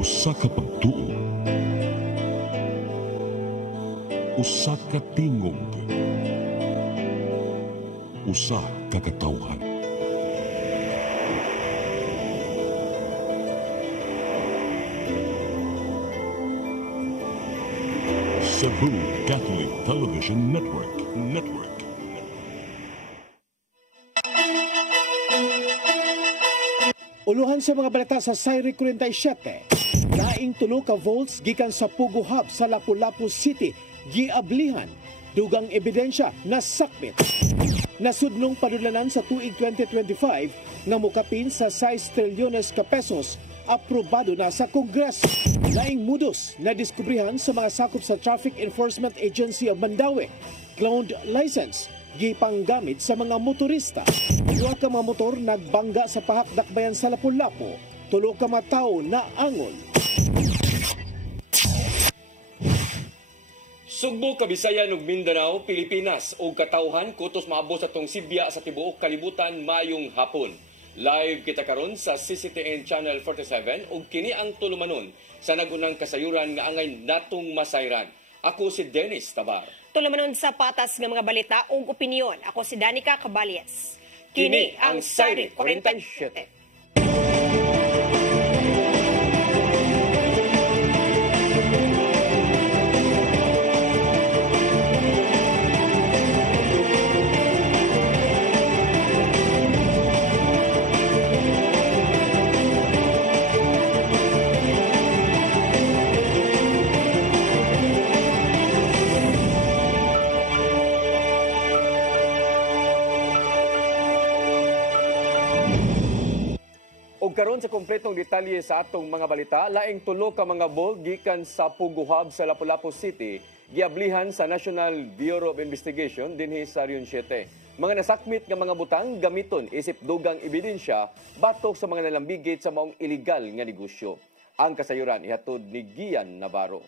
Usa ka pagtuo, usa ka tingog, usa ka katawhan. Cebu Catholic Television Network. Uluhan sa mga balita sa Sayri 47. Laing tulo ka volts gikan sa Pugo Hub sa Lapu-Lapu City giablihan. Dugang ebidensya na sakmit. Nasudnong padulanan sa tuig 2025 nga mukapin sa 6 trilyones ka pesos aprobado na sa Kongreso. Laing mudos na diskubrihan sa mga sakop sa Traffic Enforcement Agency of Mandaue. Cloned license gipanggamit sa mga motorista. 2 ka mga motor nagbangga sa pahakdakbayan sa Lapu-Lapu. 3 ka mga tawo na angol. Sugbo, Kabisayan ug Mindanao, Pilipinas ug katawhan kutos maabot sa tong Sibya sa tibuok kalibutan mayong hapon. Live kita karon sa CCTN Channel 47 ug kini ang tulumanon sa nagunang kasayuran nga angay natong masayran. Ako si Dennis Tabar. Tulumanon sa patas nga mga balita ug opinyon. Ako si Danica Cabalias. Kini ang Sayri 47. Og karon sa kompletong detalye sa atong mga balita, laing tulo ka mga bol gikan sa Pugo Hub sa Lapu-Lapu City giablihan sa National Bureau of Investigation dinhi sa Region 7. Mga nasakmit nga mga butang gamiton isip dugang ebidensya batok sa mga nalambigit sa maong illegal nga negosyo. Ang kasayuran ihatod ni Gian Navarro.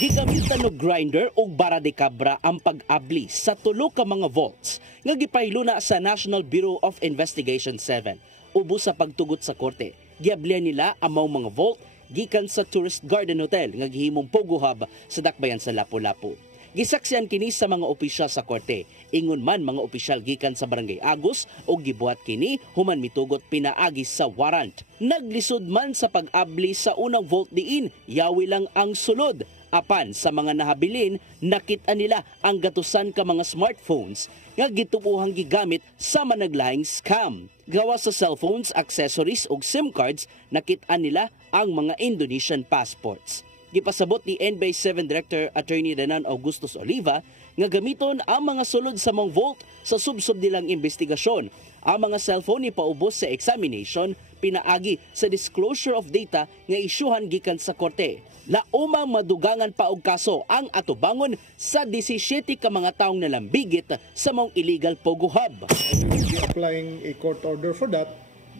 Gigamitan og grinder ug bara de cabra ang pag-abli sa tulo ka mga vaults nga gipahilo na sa National Bureau of Investigation 7. Ubos sa pagtugot sa korte, giablihan nila ang mga vault gikan sa Tourist Garden Hotel nga gihimong Pugo Hub sa dakbayan sa Lapu-Lapu. Gisaksihan kini sa mga opisyal sa korte. Ingon man mga opisyal gikan sa Barangay Agus o gibuhat kini human mitugot pinaagi sa warrant. Naglisod man sa pag-abli sa unang vault diin, yawi lang ang sulod. Apan sa mga nahabilin, nakita nila ang gatusan ka mga smartphones nga gitubuhang gigamit sa managlaing scam. Gawa sa cellphones, accessories ug SIM cards, nakita nila ang mga Indonesian passports. Gipasabot ni NBI 7 Director Attorney Renan Augustus Oliva nga gamiton ang mga sulod sa mga vault sa subsub nilang investigasyon. Ang mga cellphone ni paubos sa examination pinaagi sa disclosure of data nga isyuhan gikan sa korte. Laumang madugangan pa og kaso ang atubangon sa 17 ka mga taong nalambigit sa mga illegal Pugo Hub. We will be applying a court order for that,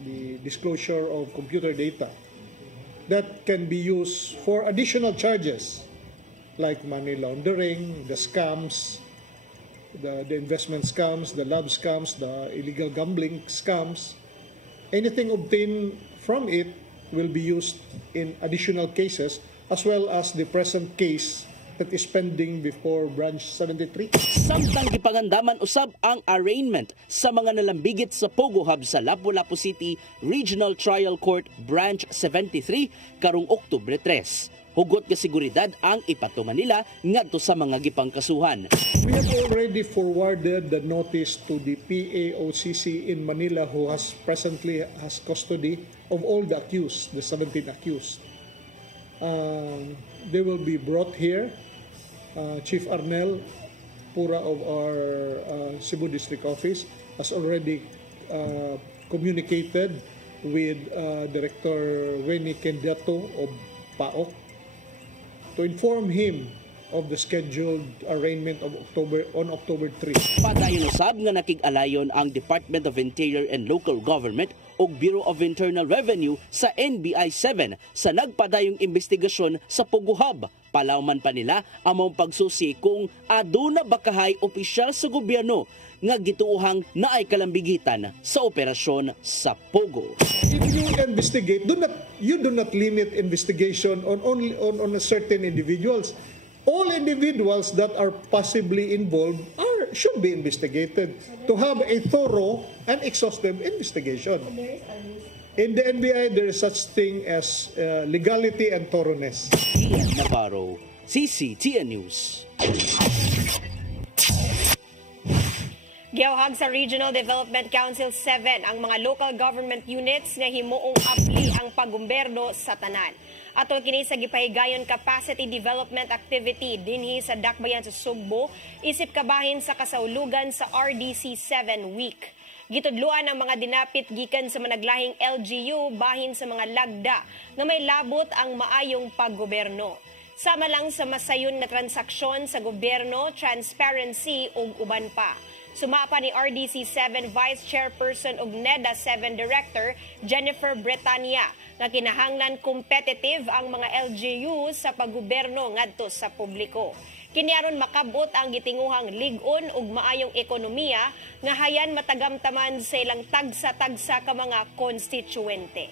the disclosure of computer data that can be used for additional charges like money laundering, the scams, the investment scams, the love scams, the illegal gambling scams. Anything obtained from it will be used in additional cases as well as the present case that is pending before Branch 73. Samtang gipangandaman usab ang arraignment sa mga nalambigit sa Pugo Hub sa Lapu-Lapu City Regional Trial Court Branch 73 karong Oktubre 3. Hugot ka seguridad ang ipatungan nila ngadto sa mga gipangkasuhan. We have already forwarded the notice to the PAOCC in Manila who presently has custody of all the accused, the 17 accused. They will be brought here. Chief Arnel Pura of our Cebu District Office has already communicated with Director Wenny Kendiato of PAOK to inform him of the scheduled arraignment of October 3. Padayon usab nga nakig-alayon ang Department of Interior and Local Government o Bureau of Internal Revenue sa NBI 7 sa nagpadayong investigasyon sa Pugo Hub. Palawman pa nila among pagsusi kung aduna bakahay opisyal sa gobyerno nga gituuhang naay kalambigitan sa operasyon sa Pugo. If you investigate, you do not limit investigation on a certain individuals. All individuals that are possibly involved should be investigated to have a thorough and exhaustive investigation. In the NBI, there is such thing as legality and thoroughness. Ian Navarro, CCTN News. Gihawhag sa Regional Development Council 7 ang mga local government units nga himuong apli ang paggobyerno sa tanan. Atol kini sa gipahigayon capacity development activity dinhi sa Dakbayan sa Sugbo, isip kabahin sa kasaulugan sa RDC 7 week. Gitudluan ang mga dinapit gikan sa managlahing LGU bahin sa mga lagda nga may labot ang maayong paggobyerno. Sama lang sa masayon na transaksyon sa gobyerno, transparency ug uban pa. Sumapa ni RDC 7 Vice Chairperson ug NEDA 7 Director Jennifer Bretania nga kinahanglan competitive ang mga LGU sa paggobyerno ngadto sa publiko. Kini aron makabot ang gitinguhang lig-on ug maayong ekonomiya nga hayan matagamtaman sa ilang tagsa-tagsa ka mga konstituwente.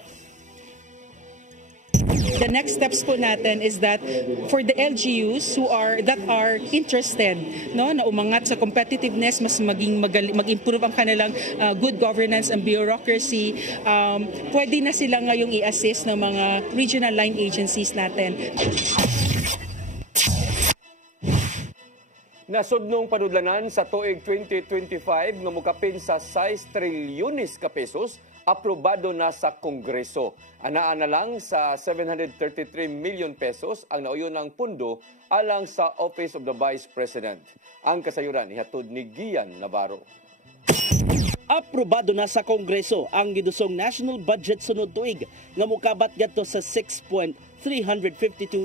The next steps po natin is that for the LGUs that are interested na umangat sa competitiveness, mas mag-improve ang kanilang good governance and bureaucracy, pwede na sila ngayong i-assist ng mga regional line agencies natin. Nasudnong panudlanan sa tuig 2025 nga mukapin sa 6 trilyones ka pesos, aprobado na sa Kongreso. Anaa na lang sa 733 million pesos ang nauyon ng pundo alang sa Office of the Vice President. Ang kasayuran ihatod ni Gian Navarro. Aprobado na sa Kongreso ang gidusong national budget sunod tuig nga mukabat gadto sa 6.352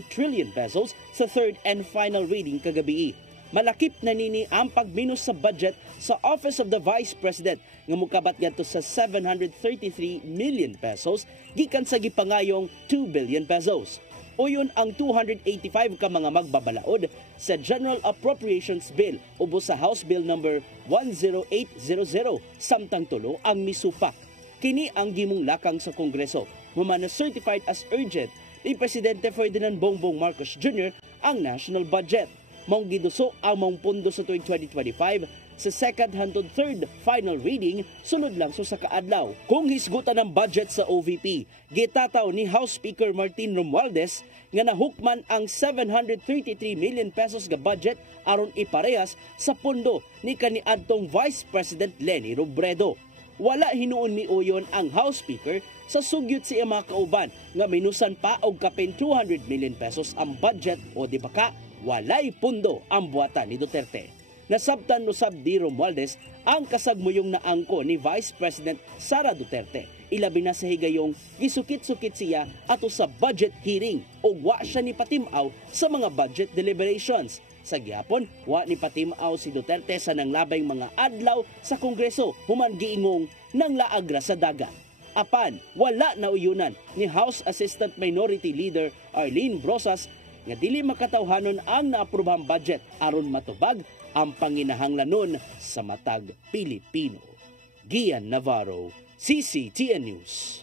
trillion pesos sa third and final reading kagabi. Malakip na nini ang pagminus sa budget sa Office of the Vice President nga mukabat ngadto sa 733 million pesos gikan sa gipangayong 2 billion pesos. Uyon ang 285 ka mga magbabalaod sa General Appropriations Bill ubos sa House Bill number 10800 samtang tulo ang misupak. Kini ang gimong lakang sa Kongreso humana certified as urgent ni Presidente Ferdinand Bongbong Marcos Jr. ang national budget. Maong giduso ang mong pundo sa tuig 2025 sa second hangtod third final reading sunod lang sa kaadlaw. Kung hisgutan ng budget sa OVP, gitataw ni House Speaker Martin Romualdez nga nahukman ang 733 million pesos ga budget aron iparehas sa pundo ni kaniadtong Vice President Leni Robredo. Wala hinuon ni Uyon ang House Speaker sa sugyot siya mga kauban nga minusan pa og kapin 200 million pesos ang budget o di baka walay pundo ang buhatan ni Duterte. Nasabtan usab di Romualdez ang kasagmuyong naangko ni Vice President Sara Duterte. Ilabi na sa higayong gisukit-sukit siya ato sa budget hearing o wa siya ni patimaw sa mga budget deliberations. Sa gihapon, wa ni patimaw si Duterte sa nanglabay mga adlaw sa Kongreso human giingong nang laagra sa dagat. Apan, wala na uyunan ni House Assistant Minority Leader Arlene Brosas nga dili makatawhanon ang naaprobahang budget aron matubag ang panginahanglanon sa matag Pilipino. Gian Navarro, CCTN News.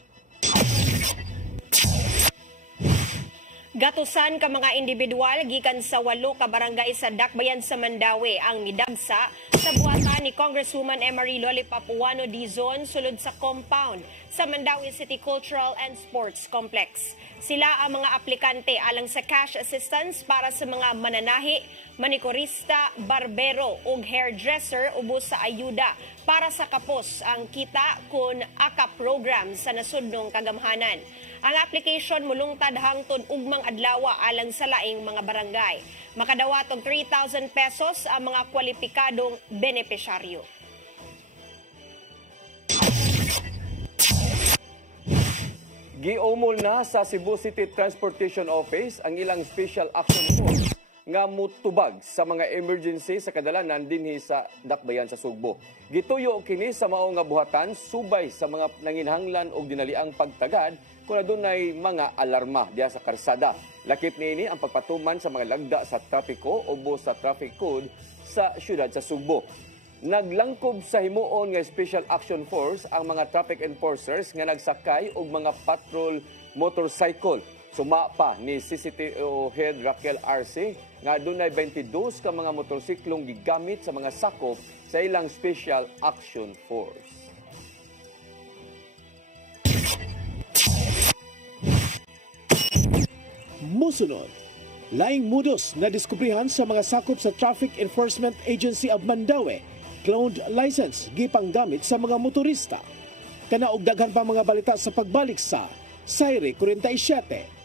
Gatusan ka mga individual gikan sa 8 ka barangay sa Dakbayan sa Mandawi ang midagsa sa buhatan ni Congresswoman Emery Lollipop Uwano Dizon sulod sa compound sa Mandawi City Cultural and Sports Complex. Sila ang mga aplikante alang sa cash assistance para sa mga mananahi, manikurista, barbero ug hairdresser ubos sa ayuda para sa kapos ang kita kun AKA program sa nasudnong kagamhanan. Ang application mulungtad hangtod ugmang adlaw alang sa laing mga barangay. Makadawat og 3,000 pesos ang mga kwalipikadong benepisyaryo. Giumol na sa Cebu City Transportation Office ang ilang Special Action Force nga mutubag sa mga emergency sa kadalanan dinhi sa dakbayan sa Sugbo. Gituyo kini sa mao nga buhatan subay sa mga nanginhanglan og dinaliang pagtagad kung adunay mga alarma diha sa karsada. Lakip niini ang pagpatuman sa mga lagda sa trapiko ubos sa traffic code sa syudad sa Sugbo. Naglangkob sa himuon nga Special Action Force ang mga traffic enforcers nga nagsakay og mga patrol motorcycle. Suma pa ni CCTO Head Raquel Arce nga dunay 22 ka mga motorsiklong gigamit sa mga sakop sa ilang Special Action Force. Musunod, laing mudos na diskubrihan sa mga sakop sa Traffic Enforcement Agency of Mandaue, cloned license gipanggamit sa mga motorista. Kana og daghan pa mga balita sa pagbalik sa Sayre 47.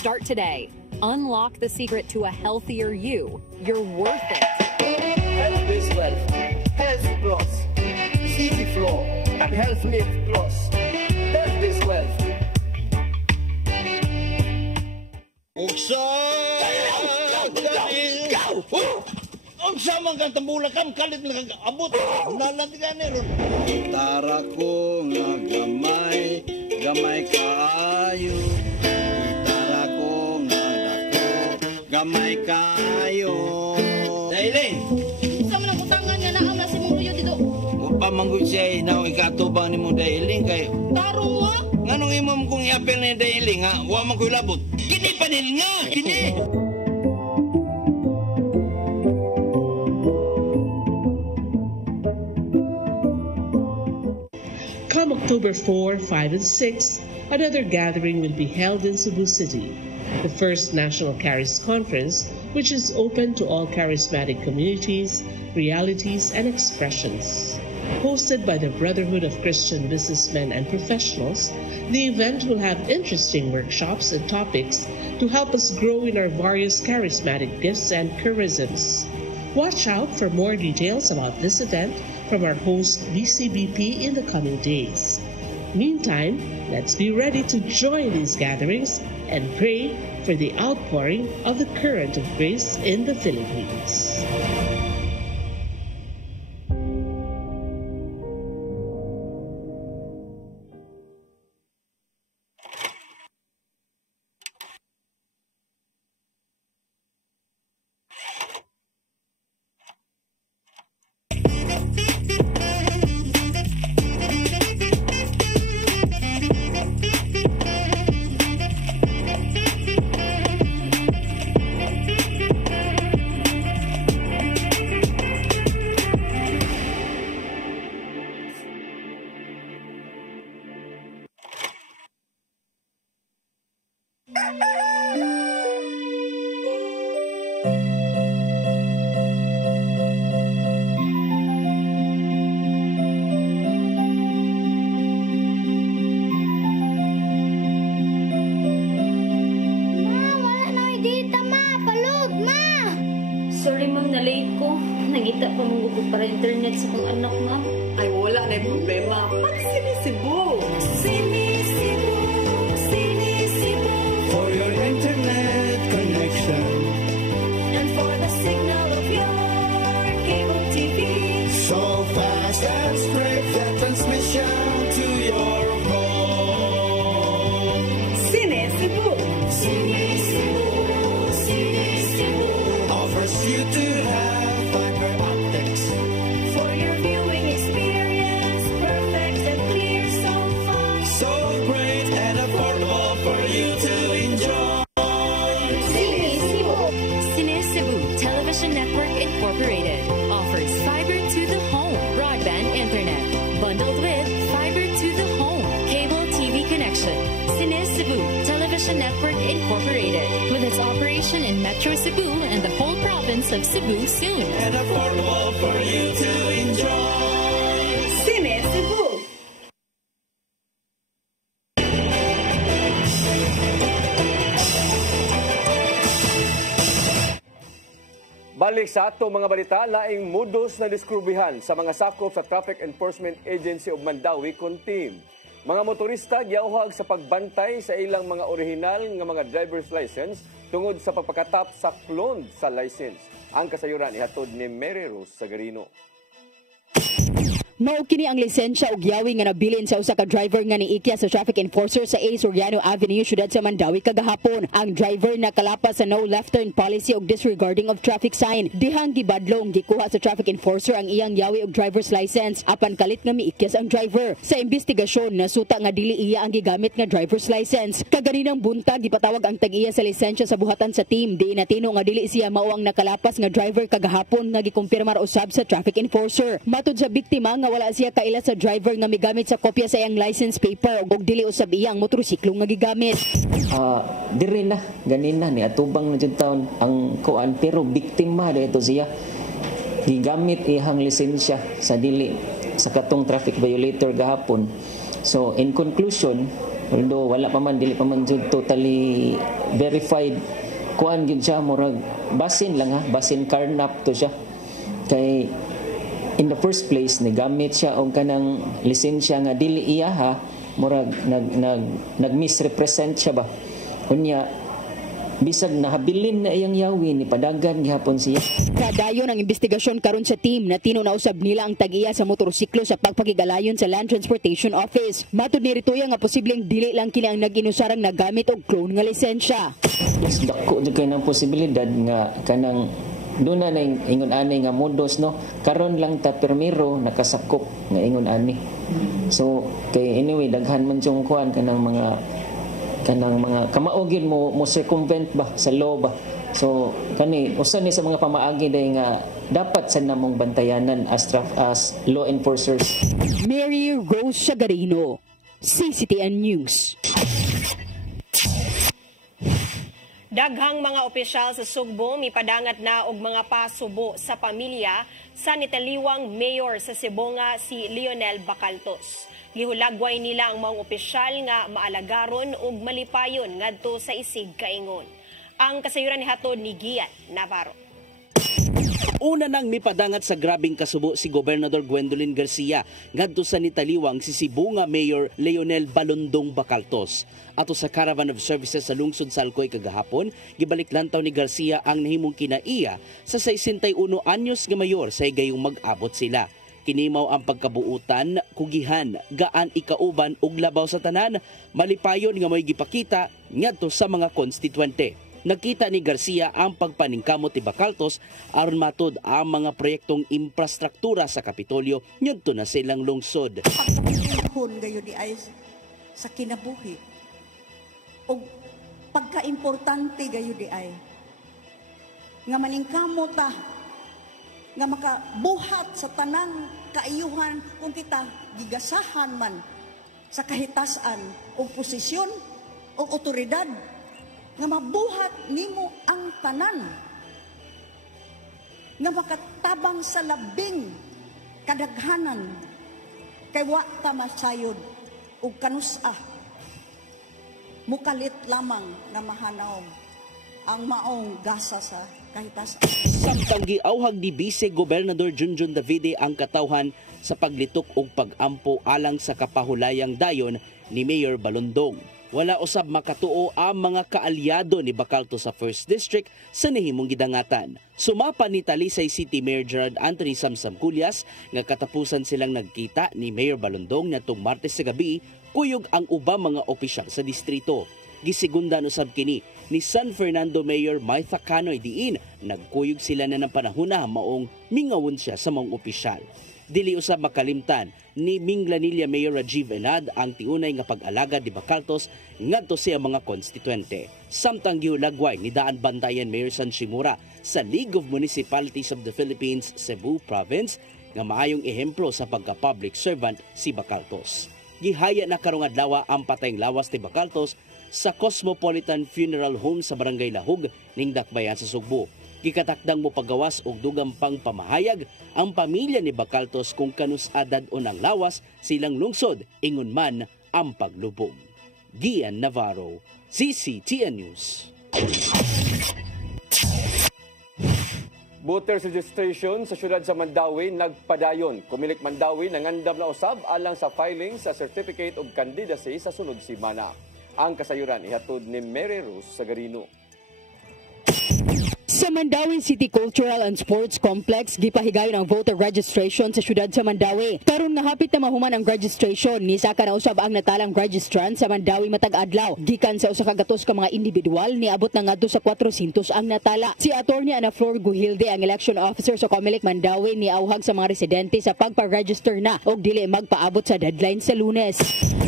Start today. Unlock the secret to a healthier you. You're worth it. Health is wealth. Health Plus. City Flow and Health Lift Plus. Health is wealth. Uksa! Ang samang kang tambula kam, kalit na kang abot. Nalandi ka na ron. Tara ko nga gamay, gamay kaayo. Tara ko nga dako, gamay kaayo. Dailing! Sama ng utangan niya na ang nasi mong luyo dito. Upamanggut siya na ikatubang ni mo Dailing kay... Tarong mo? Nganong imam kong iapel ni Dailing ha? Huwag man ko'y labot. Kini panil nga! Kini! Come October 4, 5, and 6, another gathering will be held in Cebu City, the first National Charis Conference, which is open to all charismatic communities, realities, and expressions. Hosted by the Brotherhood of Christian Businessmen and Professionals, the event will have interesting workshops and topics to help us grow in our various charismatic gifts and charisms. Watch out for more details about this event from our host BCBP in the coming days. Meantime, let's be ready to join these gatherings and pray for for the outpouring of the current of grace in the Philippines. Sorry ma'am, na-late ko. Nangita pa mong gusto para internet sa kong anak ma'am. Ay, wala na yung problema. Pag-sinisibo. Sinisibo, sinisibo. For your internet connection. And for the signal of your cable TV. So fast and straight the transmission to your home. Sinisibo. Sinisibo, sinisibo. Offers you to have fiber optics. For your viewing experience, perfect and clear so far. So great and affordable for you to enjoy. Sinisibo. Sinisibo Television Network Incorporated offers fiber to the home broadband internet bundled with fiber to the home cable TV connection. Sinisibo Television Network Incorporated with its operation in Metro Cebu and the whole province of Cebu soon. And affordable for you to enjoy. Sinisibo. Balik sa ato mga balita, laing mudos na diskrubihan sa mga sakop sa Traffic Enforcement Agency of Mandawi kon team. Mga motorista giauhag sa pagbantay sa ilang mga orihinal nga mga driver's license tungod sa pagpakatap sa clone sa license. Ang kasayuran ihatod ni Mary Rose Sagarino. Mao kini ang lisensya ug yawi nga nabilin sa usa ka driver nga niikya sa traffic enforcer sa A. Soriano Avenue, syudad sa Mandawi kagahapon. Ang driver nakalapas sa no left turn policy ug disregarding of traffic sign. Dihang gibadlong gikuha sa traffic enforcer ang iyang yawi ug driver's license apan kalit nga miikyas ang driver. Sa investigasyon nasuta nga dili iya ang gigamit nga driver's license. Kaganinang buntag gipatawag ang tag-iya sa lisensya sa buhatan sa team. Di natino nga dili siya mao ang nakalapas nga driver kagahapon nga gikumpirmar usab sa traffic enforcer. Matud sa biktima nga wala siya kaila sa driver nga migamit sa kopya sa iyang license paper ug dili usab iyang motorsiklo nga gigamit. Diri na ganina ni atubang na jud taon ang kuan pero biktima dito siya. Gigamit iyang lisensya sa dili sa katong traffic violator gahapon. So in conclusion, although wala pa man dili pa man jud totally verified, kuan gyud siya murag basin lang ha, basin carnap to siya. Kay in the first place nagamit siya og kanang lisensya nga dili iya ha, murag nag misrepresent siya ba. Unya bisag nahabilin na iyang yawi ni padagan gihapon siya. Kadayon ang investigasyon karon sa team na tino na usab nila ang tag-iya sa motorsiklo sa pagpakigalayon sa Land Transportation Office. Matud ni Rituya nga posibleng dili lang kini ang nag-inusarang nagamit og clone nga lisensya. Yes, dako jud kay nang posibilidad nga kanang doon na ingon ani nga modus no, karon lang ta permiro nakasakop nga ingon ani. So kay anyway daghan man jung kuan kanang mga kamaugin mo circumvent ba sa law ba. So kani usa ni sa mga pamaagi day nga dapat sa namong bantayanan as law enforcers. Mary Rose Sagarino, CCTN News. Daghang mga opisyal sa Sugbo mipadangat na og mga pasubo sa pamilya sa nitaliwang mayor sa Sibonga si Leonel Bacaltos. Gihulagway nila ang mga opisyal nga maalagaron ug malipayon ngadto sa isig kaingon. Ang kasayuran ni hatod ni Gian Navarro. Una nang mipadangat sa grabing kasubo si Gobernador Gwendolyn Garcia ngadto sa nitaliwang si Sibunga Mayor Leonel Balondong Bacaltos. Ato sa Caravan of Services sa lungsod sa Alcoy kagahapon, gibalik lantaw ni Garcia ang nahimong kinaiya sa 61 anyos nga mayor sa gayong mag-abot sila. Kinimaw ang pagkabuutan, kugihan, gaan ikauban ug labaw sa tanan, malipayon nga may gipakita ngadto sa mga konstituente. Nakita ni Garcia ang pagpaningkamot ni Bacaltos aron matud ang mga proyektong infrastruktura sa Kapitolyo ngadto na silang lungsod. Pagkapunhon gayo di ay sa kinabuhi o pagkaimportante gayo di ay nga maningkamot ta nga makabuhat sa tanang kaayuhan kung kita gigasahan man sa kahitasan o posisyon o otoridad nga mabuhat nimo ang tanan nga makatabang sa labing kadaghanan kay wa ta masayod ug kanusa mukalit lamang nga mahanaw ang maong gasa sa kahitasan. Samtang giawhag ni Vice Gobernador Junjun Davide ang katawhan sa paglitok og pag-ampo alang sa kapahulayang dayon ni Mayor Balondong. Wala usab makatuo ang mga kaalyado ni Bacaltos sa 1st District sa nahimong gidangatan. Sumapa ni Talisay City Mayor Gerald Anthony Samsamculias nga katapusan silang nagkita ni Mayor Balondong nitong Martes sa gabi, kuyog ang ubang mga opisyal sa distrito. Gisigundan usab kini ni San Fernando Mayor Martha Canoy diin nagkuyog sila na ng panahona maong mingawon siya sa mga opisyal. Dili usab makalimtan ni Minglanilla Mayor Rajiv Enad ang tiunay nga pag-alagad ni Bacaltos ngadto sa mga konstituente. Samtang giulagway ni Daan Bantayan Mayor San Shimura sa League of Municipalities of the Philippines, Cebu Province nga maayong ehemplo sa pagka-public servant si Bacaltos. Gihaya na karong adlaw ang patayng lawas ni Bacaltos sa Cosmopolitan Funeral Home sa Barangay Lahug ning Dakbayan sa Sugbo. Gikatakdang mo pagawas og dugang pang pamahayag ang pamilya ni Bacaltos kung kanus-adad o ng lawas silang lungsod ingon man ang paglubong. Gian Navarro, CCTN News. Voters registration sa syudad sa Mandawi nagpadayon. Kumilik Mandawi nangandam na usab alang sa filing sa Certificate of Candidacy sa sunod semana. Ang kasayuran ihatod ni Mary Rose Sagarino. Sa Mandawi City Cultural and Sports Complex, gipahigayon ang voter registration sa syudad sa Mandawi. Karon nga hapit na mahuman ang registration, nisaka na usab ang natalang registrant sa Mandawi matag adlaw. Gikan sa usa ka gatos ka mga individual, niabot na ngadto sa 400 ang natala. Si Attorney Ana Flor Guhilde, ang election officer sa Comelec Mandawi, niauhag sa mga residente sa pagpa-register na og dili magpaabot sa deadline sa Lunes.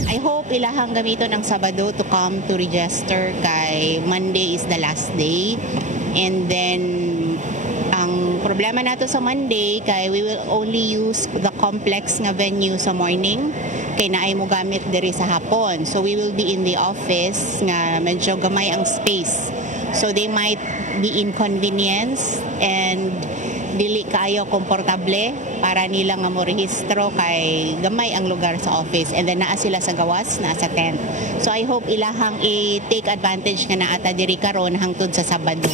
I hope ilahang gamito ng Sabado to come to register kay Monday is the last day. And then, ang problema nato sa Monday kay we will only use the complex nga venue sa morning kay naay mo gamit diri sa hapon. So we will be in the office nga medyo gamay ang space. So they might be inconvenienced and dili kaayo komportable para nila nga mo rehistro kay gamay ang lugar sa office and then naa sila sa gawas, naa sa tent. So I hope ilahang i-take advantage nga naata diri karon hangtod sa Sabado.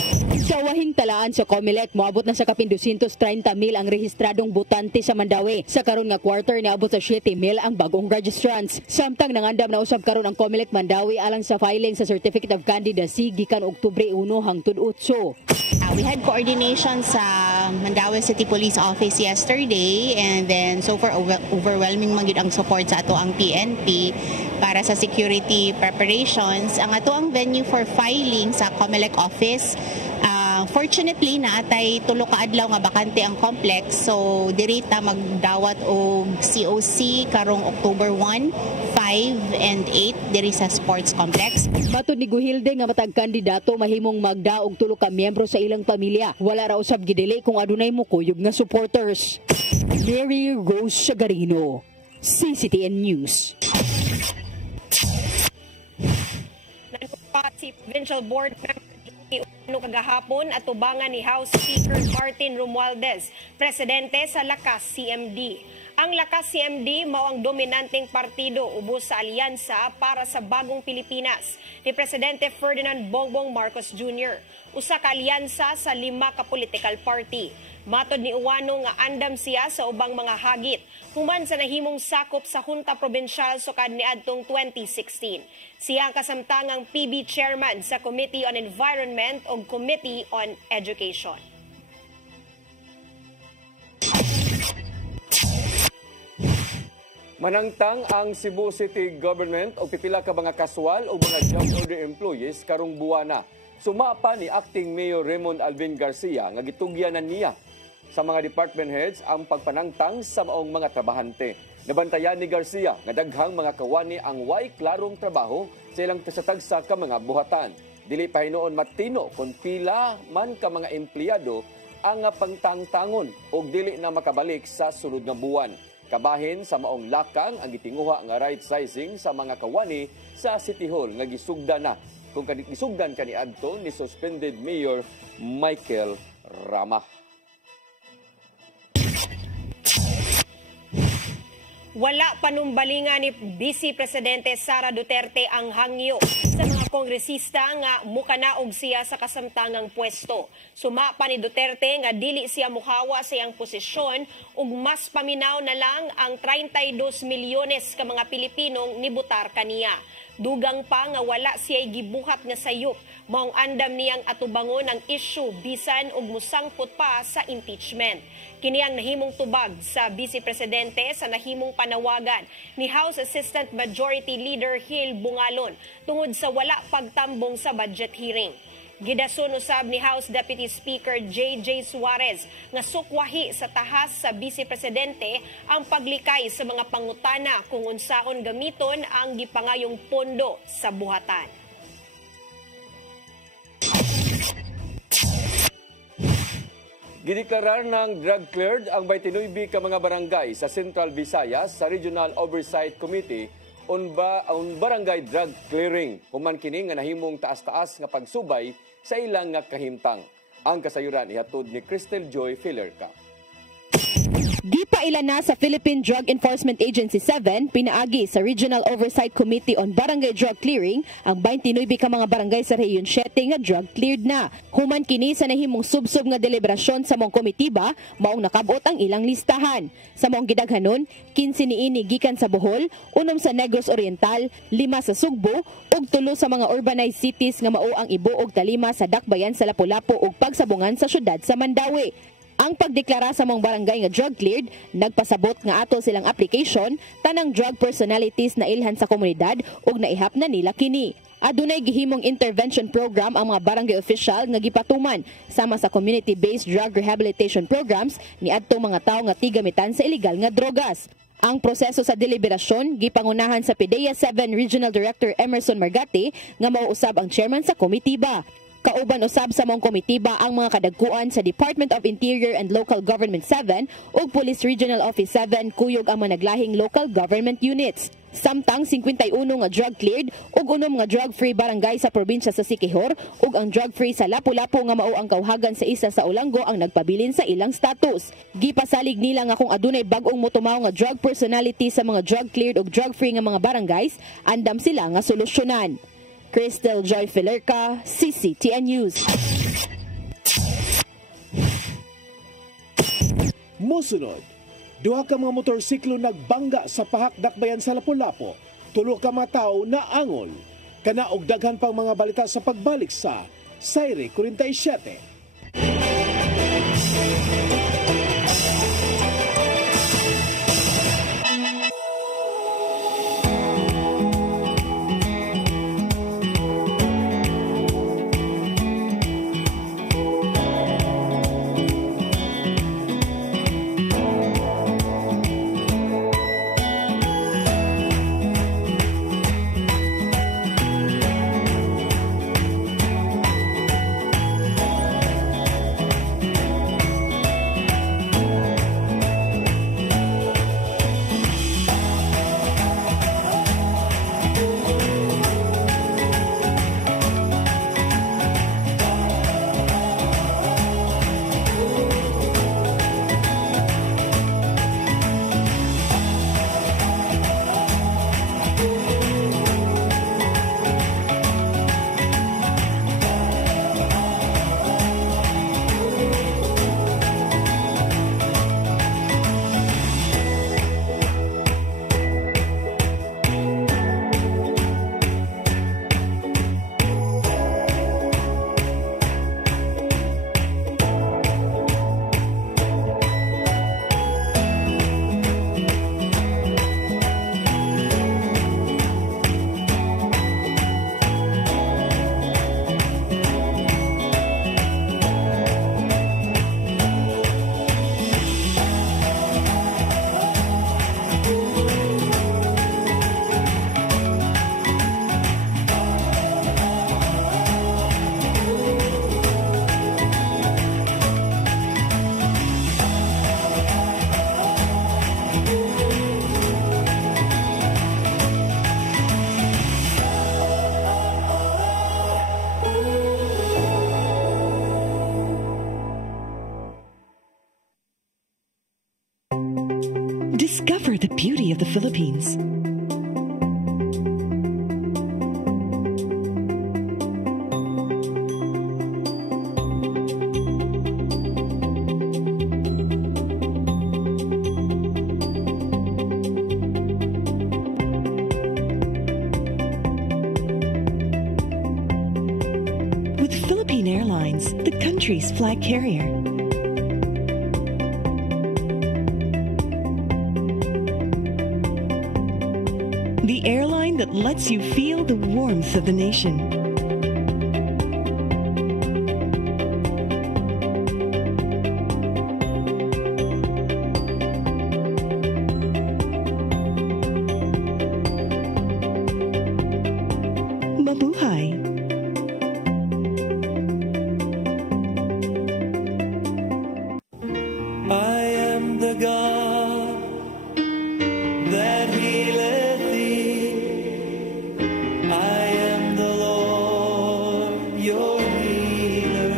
Sa wahing talaan sa Comelec, moabot na sa kapin 230,000 ang rehistradong botante sa Mandawi. Sa karon nga quarter, naabot sa 7,000 ang bagong registrants. Samtang nangandam na usab karon ang Comelec Mandawi alang sa filing sa Certificate of Candidacy gikan Oktubre 1 hangtod 8. We had coordination sa Mandawi City Police Office yesterday and then so far overwhelming man gyud ang support sa ato ang PNP para sa security preparations. Ang ato ang venue for filing sa Comelec office, fortunately naatay tulo ka adlaw nga bakante ang complex, so diri ta magdawat og COC karong October 1, 5 and 8 diri sa sports complex. Matod ni Guhilde nga matag kandidato mahimong magdaog tulo ka miyembro sa ilang pamilya. Wala ra usab gidili kung adunay mukuyog nga supporters. Mary Rose Sagarino, CCTN News. Si Provincial Board Member kagahapon at tubangan ni House Speaker Martin Romualdez, presidente sa Lakas CMD. Ang Lakas CMD mao ang dominanteng partido ubos sa alyansa para sa bagong Pilipinas ni Presidente Ferdinand Bongbong Marcos Jr. Usa ka alyansa sa 5 ka political party. Matod ni Uwano nga andam siya sa ubang mga hagit human sa nahimong sakop sa Junta Provincial sukad niadtong 2016. Siya ang kasamtangang PB Chairman sa Committee on Environment ug Committee on Education. Manangtang ang Cebu City Government o pipila ka mga kaswal o mga job order employees karong buwana. Sumapa ni Acting Mayor Raymond Alvin Garcia nga gitugyanan niya sa mga department heads ang pagpanangtang sa maong mga trabahante. Nabantayan ni Garcia nga daghang mga kawani ang way klarong trabaho sa ilang tasatagsa ka mga buhatan. Dili pa hinuon matino kung pila man ka mga empleyado ang pangtangtangon o dili na makabalik sa sulod nga buwan. Kabahin sa maong lakang ang gitinguha nga right sizing sa mga kawani sa City Hall nga gisugdan na kung gisugdan kaniadto ni suspended Mayor Michael Rama. Wala panumbalingan ni Vice Presidente Sara Duterte ang hangyo sa mga kongresista nga mukanaog siya sa kasamtangang pwesto. Sumapa ni Duterte nga dili siya muhawa sa iyang posisyon ug mas paminaw na lang ang 32 milyones ka mga Pilipinong nibutar kaniya. Dugang pa nga wala siya gibuhat nga sayop, maong andam niyang atubangon ang issue bisan ug musangpot pa sa impeachment. Kini ang nahimong tubag sa Vice Presidente sa nahimong panawagan ni House Assistant Majority Leader Gil Bungalon tungod sa wala pagtambong sa budget hearing. Gidason usab ni House Deputy Speaker J.J. Suarez nga sukwahi sa tahas sa Vice Presidente ang paglikay sa mga pangutana kung unsaon gamiton ang gipangayong pondo sa buhatan. Gideklarar ng drug cleared ang 29 ka mga barangay sa Central Visayas sa Regional Oversight Committee on barangay drug clearing. Human kini nga nahimong taas-taas nga pagsubay sa ilang nga kahimtang. Ang kasayuran ihatod ni Cristel Joy Filerca. Gipaila na sa Philippine Drug Enforcement Agency 7 pinaagi sa Regional Oversight Committee on Barangay Drug Clearing ang 29 ka mga barangay sa Rehiyon 7 nga drug cleared na. Human kini sa nahimong subsub nga deliberasyon sa mong komitiba, maong nakabot ang ilang listahan. Sa mong gidaghanon, 15 niini gikan sa Bohol, 6 sa Negros Oriental, 5 sa Sugbo, ug 3 sa mga urbanized cities nga mao ang Ibo ug Talima sa Dakbayan sa Lapu-Lapu ug pagsabungan sa syudad sa Mandawi. Ang pagdeklara sa mga barangay nga drug cleared, nagpasabot nga ato silang application tanang drug personalities na ilhan sa komunidad ug naihap na nila kini. Adunay gihimong intervention program ang mga barangay official nga gipatuman sama sa community-based drug rehabilitation programs ni adtong mga tawo nga tigamitan sa ilegal nga drogas. Ang proseso sa deliberasyon gipangunahan sa PDEA 7 Regional Director Emerson Margate nga mao usab ang chairman sa komitiba. Kauban usab sa mong komitiba ang mga kadagkuan sa Department of Interior and Local Government 7 ug Police Regional Office 7 kuyog ang managlahing local government units. Samtang 51 nga drug cleared ug 6 nga drug-free barangay sa probinsya sa Siquijor ug ang drug-free sa Lapu-Lapu nga mao ang kauhagan sa isa sa Olanggo ang nagpabilin sa ilang status. Gipasalig nila nga kung adunay bag-ong motumaw nga drug personality sa mga drug cleared ug drug-free nga mga barangays, andam sila nga solusyonan. Cristel Joy Filerca, CCTN News. Mosunod, duha ka mga motorsiklo nagbangga sa Pahak Dakbayan sa Lapu-Lapu. 3 ka mga tawo na angol. Kana og daghan pang mga balita sa pagbalik sa Sayre 47. Discover the beauty of the Philippines. With Philippine Airlines, the country's flag carrier. The airline that lets you feel the warmth of the nation. Mabuhay! I am the God that healeth thee. I am the Lord, your healer.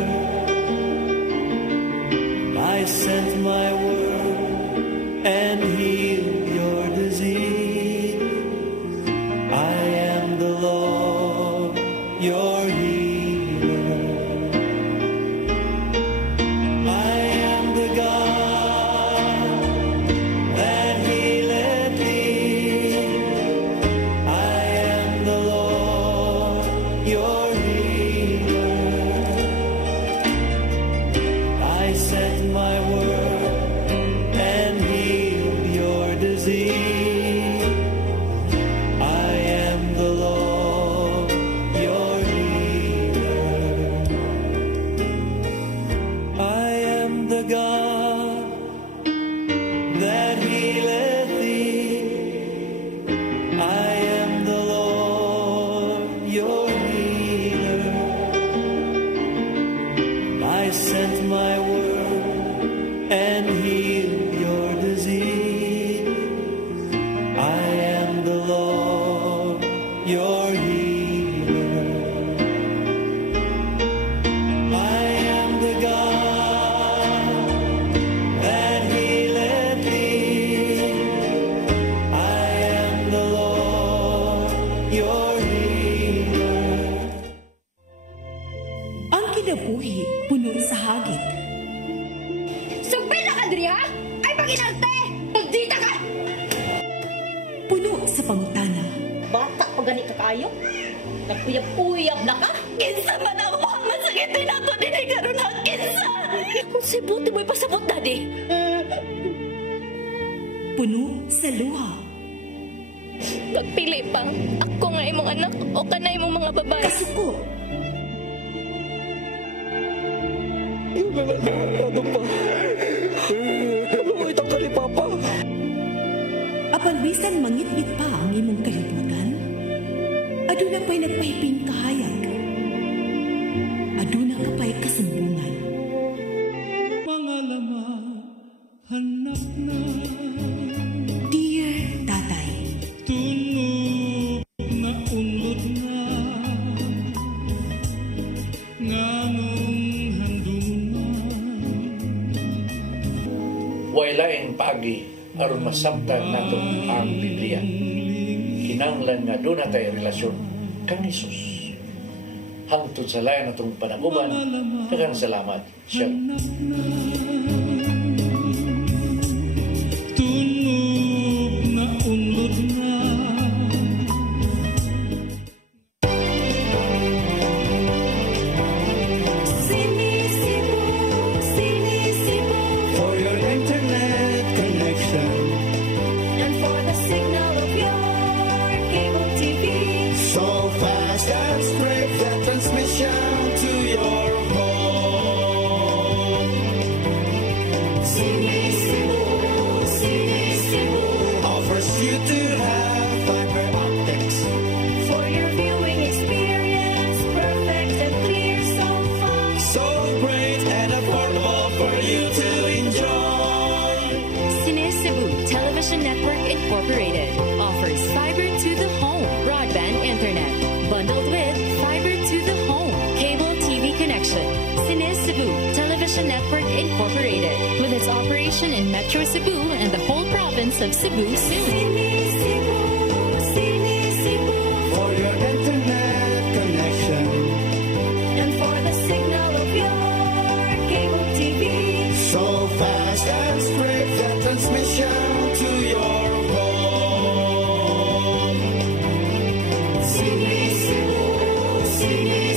I sent my word and healed your disease. I am the Lord, your healer. I am the God that healeth thee. I am the Lord, your healer. I sent my word and healed your disease. I am the Lord, your healer. I am the God that healeth thee. I am the Lord, your healer. I sent my word and healed your disease. I am the Lord, your healer. I am the God that healeth thee. I am the Lord, your healer. Ang kinabuhi, puno sa hagit. Sugpil na ka, Dria! Ay, pag-inarte! Magdita ka! Puno sa pangutana. Bata pa gani ka kayo? Nagpuyab-puyab na ka? Kinsa man ang mga sakitin nato din ay karoon na kinsa! Kung si Buti mo'y pasabot na di. Puno sa luha. Pagpili pa, ako nga imong anak o kanay imong mga babae. Kasuko. Yung ano pa? Ano itang ka ni Papa? Apan bisan mangit-ngit pa ang imong kalibutan. Aduna pa'y nagpahiping kahayag. Aduna ka pa'y kasumbungan. Mga lamang hanap na Dear Tatay, tunog na unlod na nganong handungan. Wailaing pagi aron masabtan nato ang Biblia. Kinanglan nga doon natay relasyon kang Isus. Hangtod sa layan natong panaguban, daghang salamat. Shalom. Tunog na unlod na for your internet connection And for the signal of your cable TV. so fast and straight the transmission to your home. Sini Cebu Offers you to have fiber optics. for your viewing experience, perfect and clear so far. So great and affordable for you to enjoy. Cine Cebu Television Network Incorporated offers fiber to the home broadband internet bundled with fiber to the home cable TV connection. Cine Cebu Television Network Incorporated, with its operation in Metro Cebu and the whole province province of Cebu soon. For your internet connection And for the signal of your cable TV. so fast and straight that transmission to your home. Sini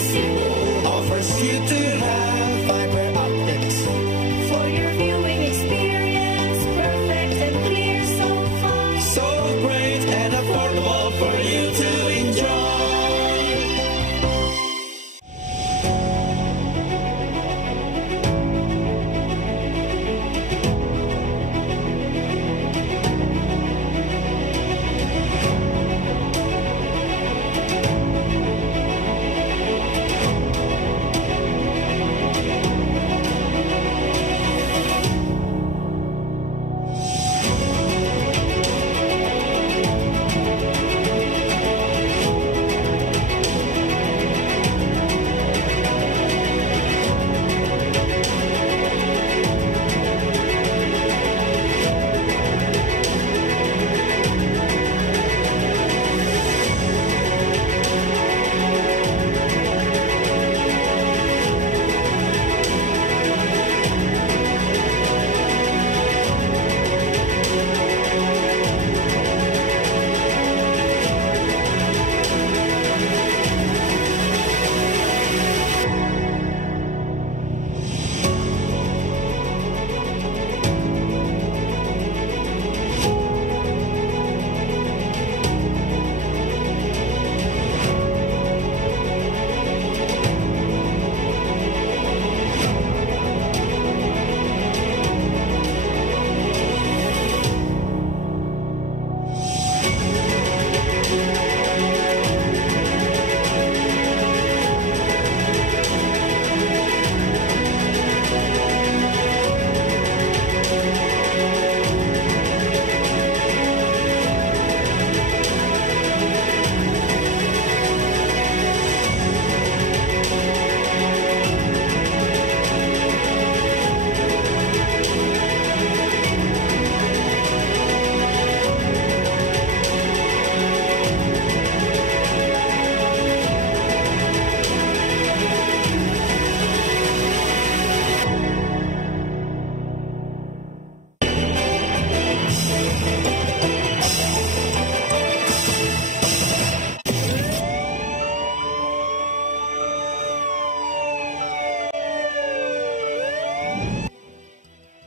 Cebu offers you to have fiber optics. For your viewing experience, perfect and clear so far. So great and affordable for you to enjoy.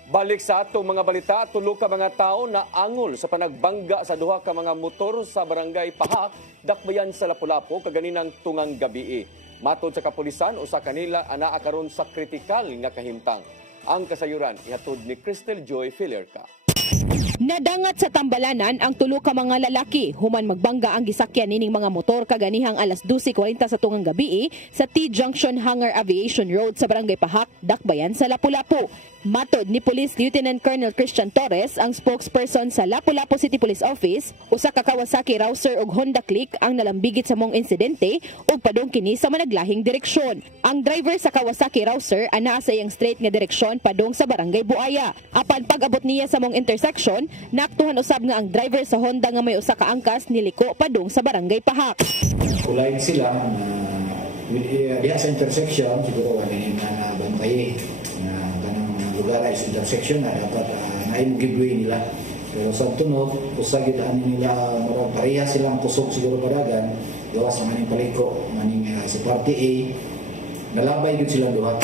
Balik sa atong mga balita, tulo ka mga tao na angol sa panagbangga sa duha ka mga motor sa barangay Pahak, Dakbayan sa Lapu-Lapu kaganinang tungang gabi. Matod sa kapulisan, usa kanila anaa karon sa kritikal nga kahimtang. Ang kasayuran ihatod ni Crystal Joy Filerca. Nadangat sa tambalanan ang tulo ka mga lalaki human magbangga ang gisakyan nining mga motor kaganihang alas 12:40 sa tungang gabi sa T-Junction Hangar Aviation Road sa Barangay Pahak, Dakbayan sa Lapu-Lapu. Matod ni Police Lieutenant Colonel Christian Torres, ang spokesperson sa Lapu-Lapu City Police Office, usa ka Kawasaki Rouser ug Honda Click ang nalambigit sa mong insidente ug padung kini sa managlahing direksyon. Ang driver sa Kawasaki Rouser anaa sa iyang straight nga direksyon padung sa Barangay Buaya. Apan pag-abot niya sa mong intersection, naaktuhan usab nga ang driver sa Honda nga may usa ka angkas niliko padung sa Barangay Pahak. Kulay sila diha sa intersection siguro wala ni na bantay lugar ay sa intersection na dapat naayong giveaway nila. Pero sa tunod, usagid nila marang pareha silang pusok siguro padagan, gawa sa maning paliko, maning sa Party A, nalabay yun silang duha.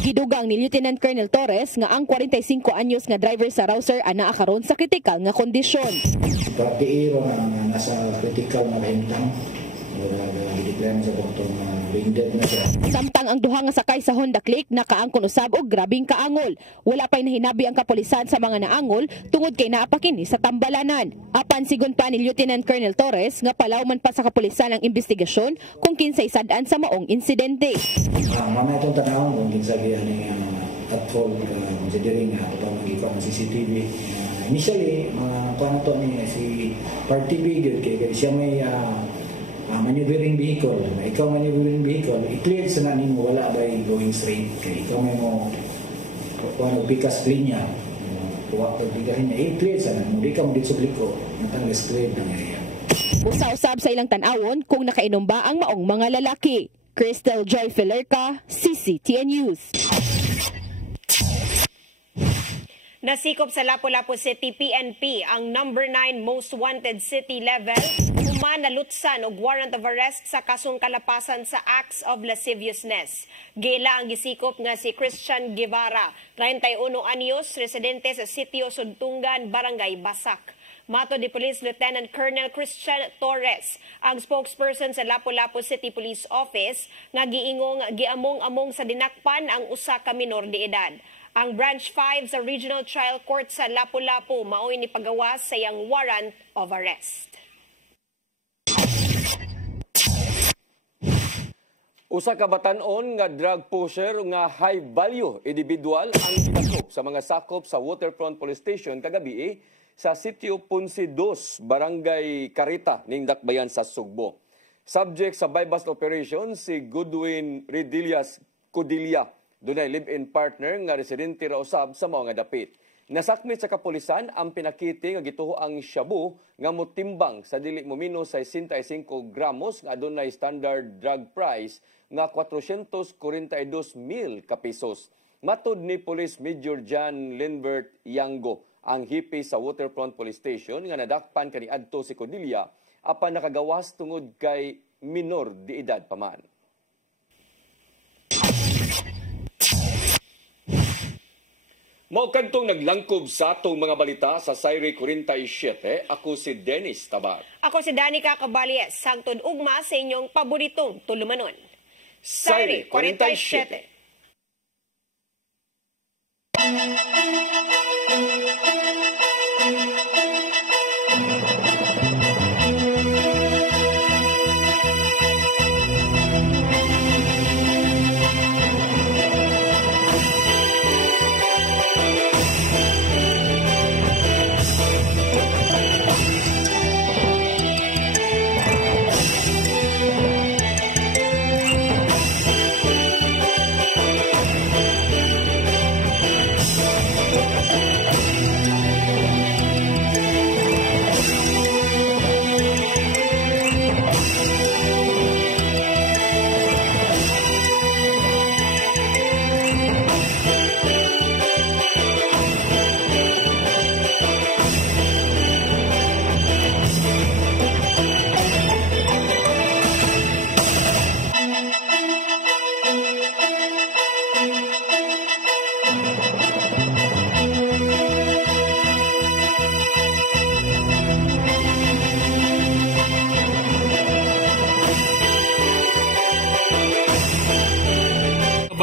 Gidugang ni Lieutenant Colonel Torres nga ang 45 anyos nga driver sa Rouser anaa karon sa kritikal nga kondisyon. Si Party A ron nasa kritikal na kahimtang. Gideklara sa doktor na brain-dead na siya. Samtang ang duha nga sakay sa Honda Click nakaangkon usab og grabing kaangol. Wala pay nahinabi ang kapulisan sa mga naangol tungod kay naa pa kini sa tambalanan. Apan sigon pa ni Lieutenant Colonel Torres nga palawman pa sa kapulisan ang investigasyon kung kinsay sad-an sa maong insidente. Mamaya itong tanawon kung kinsay ani at fault considering ito pang magipa ng CCTV. Initially, paano to ni si Party B kay siya may maneuvering vehicle. Ikaw maneuvering vehicle, i-clear sa nanin mo wala ba going straight. Kaya ikaw may mo pikas linya. kuha ko bigahin na i-clear sa nang muli ka mo dito sa bliko natang clear ng area. Usa-usab sa ilang tan-awon kung nakainom ba ang maong mga lalaki. Crystal Joy Filerca, CCTN News. Nasikop sa Lapu-Lapu City PNP ang number 9 most wanted city level human nalutsan og warrant of arrest sa kasong kalapasan sa acts of lasciviousness. Gila ang gisikop nga si Christian Guevara, 31 anyos, residente sa sitio Sudtungan, Barangay Basak. Mato di Police Lieutenant Colonel Christian Torres, ang spokesperson sa Lapu-Lapu City Police Office, nga giingong giamong-among sa dinakpan ang usa ka minor de edad. Ang Branch 5 sa Regional Trial Court sa Lapu-Lapu mao'y nipagawas sa iyang warrant of arrest. Usa ka batan-on nga drug pusher nga high value individual ang gidakop sa mga sakop sa Waterfront Police Station kagabi sa Sitio Ponce 2, Barangay Carita, ning Dakbayan sa Sugbo. Subject sa bypass operation si Goodwin Redillas Codilla, dunay live-in partner nga residente ra usab sa mao nga dapit. Nasakmit sa kapulisan ang pinakiti nga gituho ang shabu nga motimbang sa dili momino sa 65 gramos nga adunay standard drug price nga 442,000 ka pesos. Matud ni Police Major John Lindbert Yango, ang hipi sa Waterfront Police Station nga nadakpan kaniadto si Codilla apan nakagawas tungod kay minor de edad pa man. Mao kadtong naglangkob sa atong mga balita sa Sayre 47, ako si Dennis Tabar. Ako si Danica Caballes, sangtod ugma sa inyong paboritong tulumanon. Sayre 47.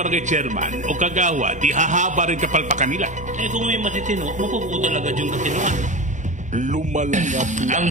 barangay chairman o kagawa, di hahaba rin kapalpakan nila. Eh kung may matitino, mapupo talaga yung katinoan. Lumalangat ang